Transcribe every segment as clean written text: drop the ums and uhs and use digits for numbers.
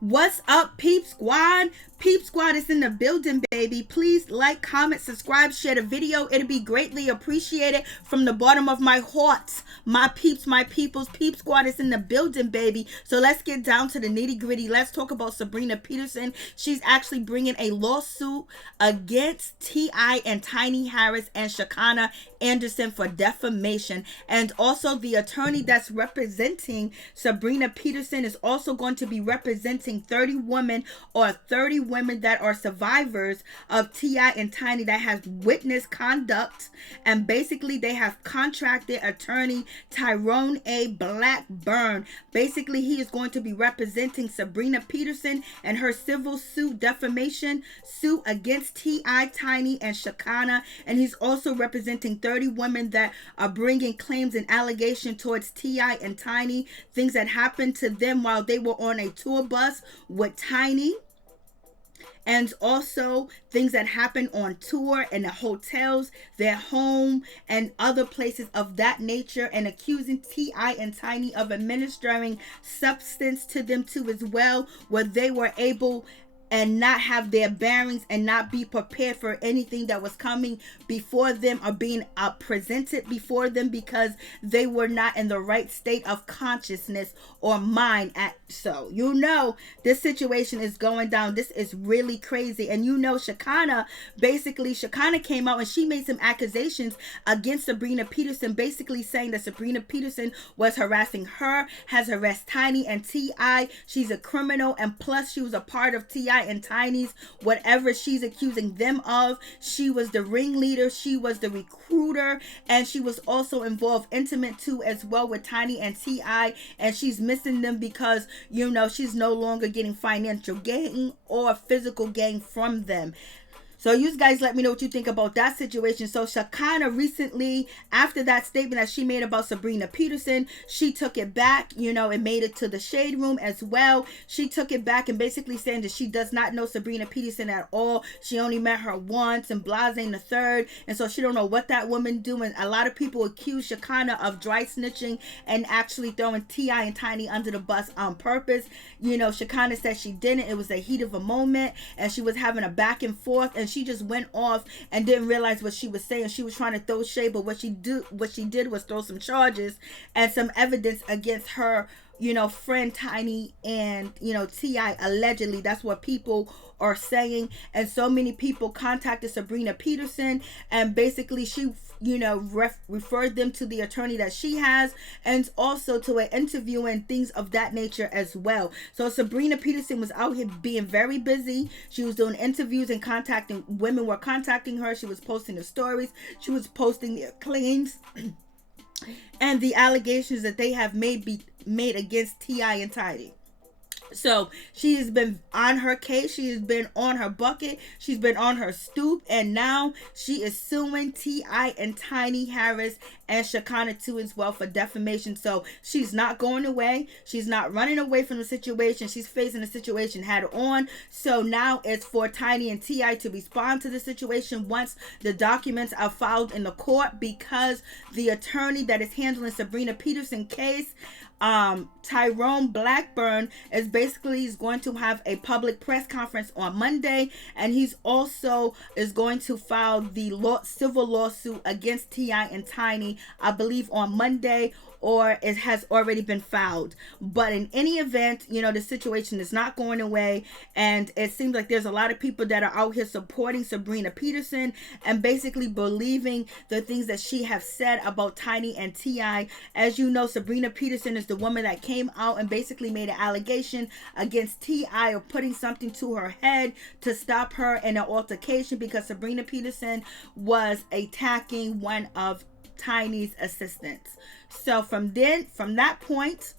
What's up, Peep Squad? Peep Squad is in the building, baby. Please like, comment, subscribe, share the video. It'll be greatly appreciated from the bottom of my heart. My peeps, my peoples, Peep Squad is in the building, baby. So let's get down to the nitty gritty. Let's talk about Sabrina Peterson. She's actually bringing a lawsuit against T.I. and Tiny Harris and Shekinah Anderson for defamation. And also the attorney that's representing Sabrina Peterson is also going to be representing 30 women or 30 women that are survivors of T.I. and Tiny that has witnessed conduct, and basically they have contracted attorney Tyrone A. Blackburn. Basically he is going to be representing Sabrina Peterson and her civil suit defamation suit against T.I., Tiny, and Shekinah, and he's also representing 30 women that are bringing claims and allegation towards T.I. and Tiny, things that happened to them while they were on a tour bus with Tiny, and also things that happen on tour in the hotels, their home, and other places of that nature, and accusing T.I. and Tiny of administering substance to them too as well, where they were able and not have their bearings and not be prepared for anything that was coming before them or being presented before them, because they were not in the right state of consciousness or mind. So this situation is going down. This is really crazy. And Shekinah came out and she made some accusations against Sabrina Peterson, basically saying that Sabrina Peterson was harassing her, has harassed Tiny and T.I. She's a criminal, and plus she was a part of T.I. and Tiny's whatever she's accusing them of. She was the ringleader, she was the recruiter, and she was also involved intimate too as well with Tiny and T.I., and she's missing them because she's no longer getting financial gain or physical gain from them. So you guys let me know what you think about that situation. So Shekinah recently, after that statement that she made about Sabrina Peterson, she took it back. It made it to the shade room as well. She took it back and basically saying that she does not know Sabrina Peterson at all. She only met her once, and blase and the third. And so she don't know what that woman doing. A lot of people accuse Shekinah of dry snitching and actually throwing T.I. and Tiny under the bus on purpose. Shekinah said she didn't. It was a heat of a moment, and she was having a back and forth, and she just went off and didn't realize what she was saying. She was trying to throw shade, but what she did was throw some charges and some evidence against her friend Tiny and T.I. allegedly. That's what people are saying. And so many people contacted Sabrina Peterson, and basically she referred them to the attorney that she has, and also to an interview and things of that nature as well. So Sabrina Peterson was out here being very busy. She was doing interviews and contacting women were contacting her. She was posting the stories, she was posting their claims and the allegations that they have made against T.I. and Tiny. So she has been on her case, she has been on her bucket, she's been on her stoop, and now she is suing T.I. and Tiny Harris and Shekinah too as well for defamation. So she's not going away, she's not running away from the situation, she's facing the situation head on. So now it's for Tiny and T.I. to respond to the situation once the documents are filed in the court, because the attorney that is handling Sabrina Peterson case, Tyrone Blackburn, is going to have a public press conference on Monday, and he's also is going to file the civil lawsuit against T.I. and Tiny, I believe on Monday, or it has already been filed. But in any event, the situation is not going away, and it seems like there's a lot of people that are out here supporting Sabrina Peterson and basically believing the things that she has said about Tiny and T.I. As you know, Sabrina Peterson is the woman that came out and basically made an allegation against T.I. of putting something to her head to stop her in an altercation, because Sabrina Peterson was attacking one of Tiny's assistants. So from that point,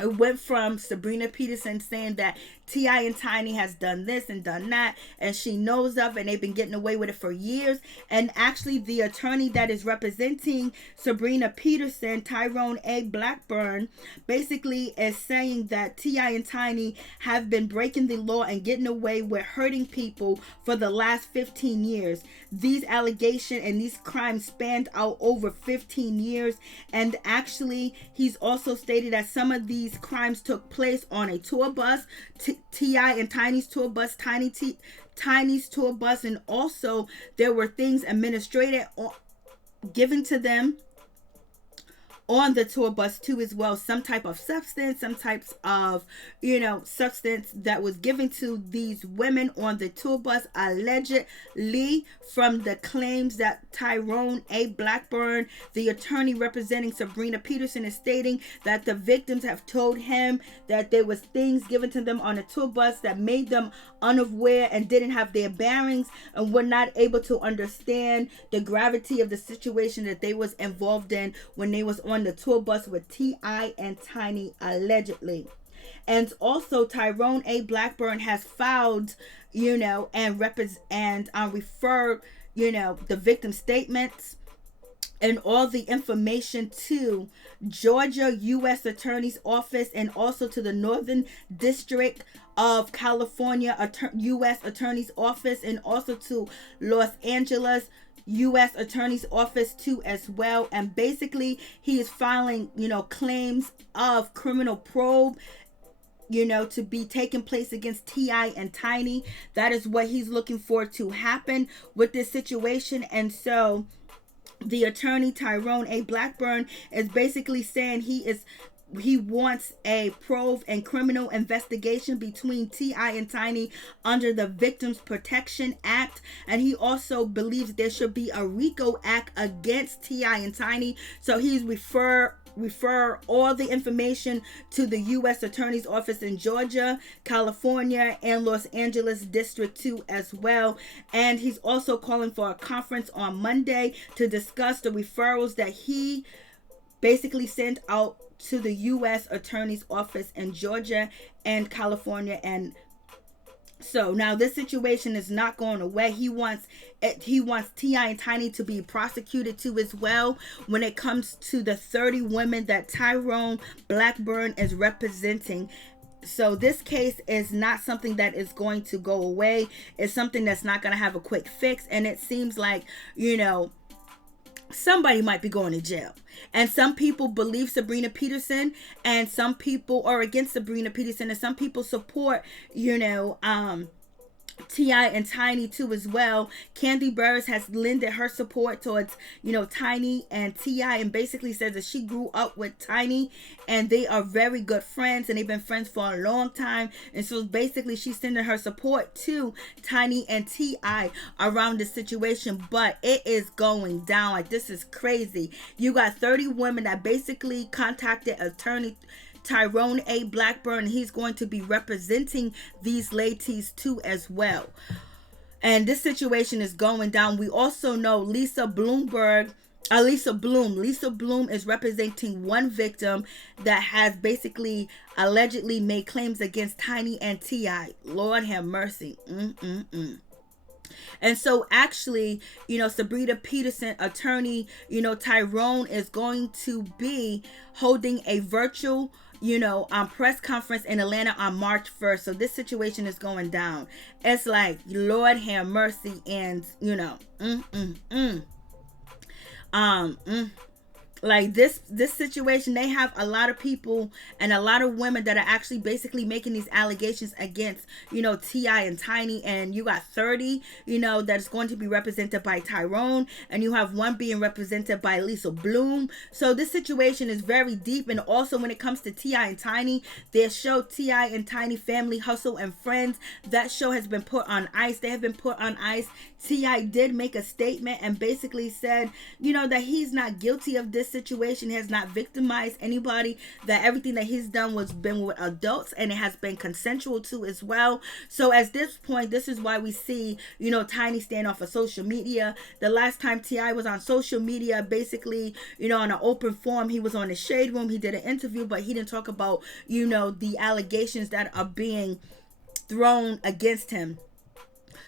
it went from Sabrina Peterson saying that T.I. and Tiny has done this and done that, and she knows of, and they've been getting away with it for years. And actually the attorney that is representing Sabrina Peterson, Tyrone A. Blackburn, basically is saying that T.I. and Tiny have been breaking the law and getting away with hurting people for the last 15 years. These allegations and these crimes spanned out over 15 years, and actually he's also stated that some of these these crimes took place on a tour bus, T.I. and Tiny's tour bus, Tiny's tour bus, and also there were things administrated given to them on the tour bus too as well. Some type of substance, some types of, substance that was given to these women on the tour bus, allegedly, from the claims that Tyrone A. Blackburn, the attorney representing Sabrina Peterson, is stating that the victims have told him that there was things given to them on a tour bus that made them unaware and didn't have their bearings and were not able to understand the gravity of the situation that they was involved in when they was on the tour bus with T.I. and Tiny, allegedly. And also Tyrone A. Blackburn has filed, and referred, the victim statements and all the information to Georgia U.S. Attorney's Office and also to the Northern District of California U.S. Attorney's Office and also to Los Angeles U.S. Attorney's Office too as well. And basically he is filing, claims of criminal probe, to be taking place against T.I. and Tiny. That is what he's looking for to happen with this situation. And so the attorney Tyrone A. Blackburn is basically saying he wants a probe and criminal investigation between T.I. and Tiny under the Victims Protection Act. And he also believes there should be a RICO Act against T.I. and Tiny. So he's refer all the information to the U.S. Attorney's Office in Georgia, California, and Los Angeles District 2 as well. And he's also calling for a conference on Monday to discuss the referrals that he basically sent out to the U.S. Attorney's Office in Georgia and California. And so now this situation is not going away. He wants T.I. and Tiny to be prosecuted too as well when it comes to the 30 women that Tyrone Blackburn is representing. So this case is not something that is going to go away. It's something that's not going to have a quick fix. And it seems like, somebody might be going to jail. And some people believe Sabrina Peterson and some people are against Sabrina Peterson and some people support, T.I. and Tiny too as well. Kandi Burruss has lended her support towards, Tiny and T.I. and basically says that she grew up with Tiny and they are very good friends and they've been friends for a long time. And so basically she's sending her support to Tiny and T.I. around this situation. But it is going down. Like, this is crazy. You got 30 women that basically contacted attorney Tyrone A. Blackburn. He's going to be representing these ladies too as well. And this situation is going down. We also know Lisa Bloom is representing one victim that has basically allegedly made claims against Tiny and T.I. Lord have mercy. And so actually, Sabrina Peterson attorney, Tyrone is going to be holding a virtual press conference in Atlanta on March 1st. So this situation is going down. It's like, Lord have mercy. And like this situation, they have a lot of people and a lot of women that are actually basically making these allegations against T.I. and Tiny. And you got 30 that's going to be represented by Tyrone, and you have one being represented by Lisa Bloom. So this situation is very deep. And also when it comes to T.I. and Tiny, their show T.I. and Tiny Family Hustle and Friends, that show has been put on ice. They have been put on ice. T.I. did make a statement and basically said that he's not guilty of this situation. He has not victimized anybody, that everything that he's done was been with adults and it has been consensual too as well. So at this point, this is why we see Tiny stand off of social media. The last time T.I. was on social media, basically on an open forum, he was on the Shade Room. He did an interview, but he didn't talk about the allegations that are being thrown against him.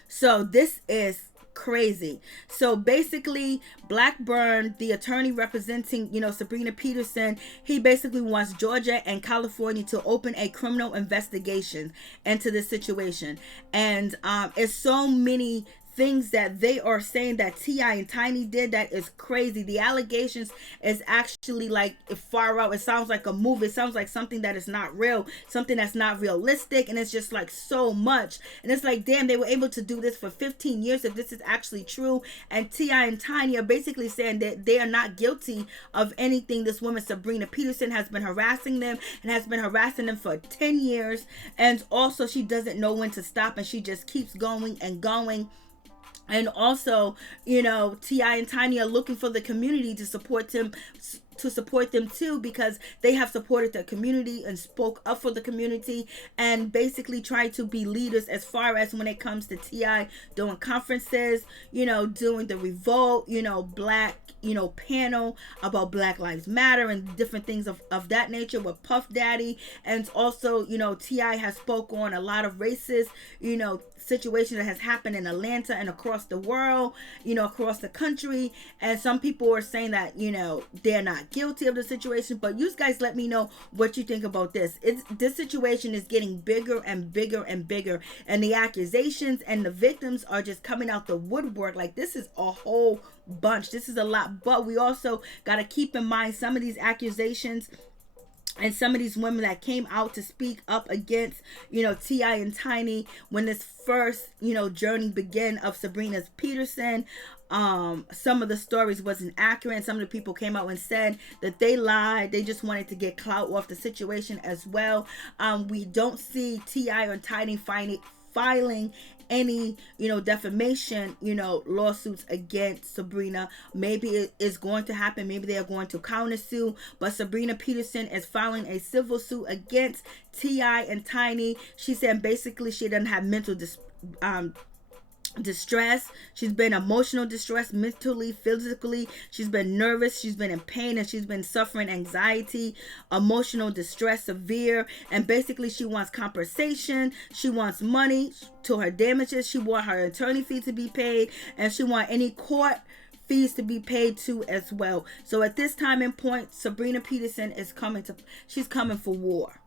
So this is crazy. So basically Blackburn, the attorney representing Sabrina Peterson, he basically wants Georgia and California to open a criminal investigation into this situation. And it's so many things that they are saying that T.I. and Tiny did, that is crazy. The allegations is actually like far out. It sounds like a movie. It sounds like something that is not real, something that's not realistic, and it's just like so much. And it's like, damn, they were able to do this for 15 years if this is actually true. And T.I. and Tiny are basically saying that they are not guilty of anything. This woman, Sabrina Peterson, has been harassing them and has been harassing them for 10 years. And also, she doesn't know when to stop, and she just keeps going and going. And also, you know, T.I. and Tiny are looking for the community to support them too, because they have supported the community and spoke up for the community and basically tried to be leaders as far as when it comes to T.I. doing conferences, you know, doing the revolt, you know, black, you know, panel about Black Lives Matter and different things of that nature with Puff Daddy. And also, you know, T.I. has spoke on a lot of racist, you know, situation that has happened in Atlanta and across the world, you know, across the country. And some people are saying that, you know, they're not guilty of the situation, but you guys let me know what you think about this. This situation is getting bigger and bigger and bigger, and the accusations and the victims are just coming out the woodwork. Like, this is a whole bunch. This is a lot, but we also got to keep in mind some of these accusations and some of these women that came out to speak up against, you know, T.I. and Tiny when this first, you know, journey began of Sabrina Peterson. Some of the stories wasn't accurate, and some of the people came out and said that they lied. They just wanted to get clout off the situation as well. We don't see T.I. or Tiny filing any, you know, defamation, you know, lawsuits against Sabrina. Maybe it is going to happen. Maybe they are going to countersue, but Sabrina Peterson is filing a civil suit against T.I. and Tiny. She said basically she doesn't have mental distress. She's been emotional distress, mentally, physically. She's been nervous, she's been in pain, and she's been suffering anxiety, emotional distress, severe. And basically she wants compensation. She wants money to her damages. She wants her attorney fee to be paid, and she wants any court fees to be paid too as well. So at this time and point, Sabrina Peterson is coming for war.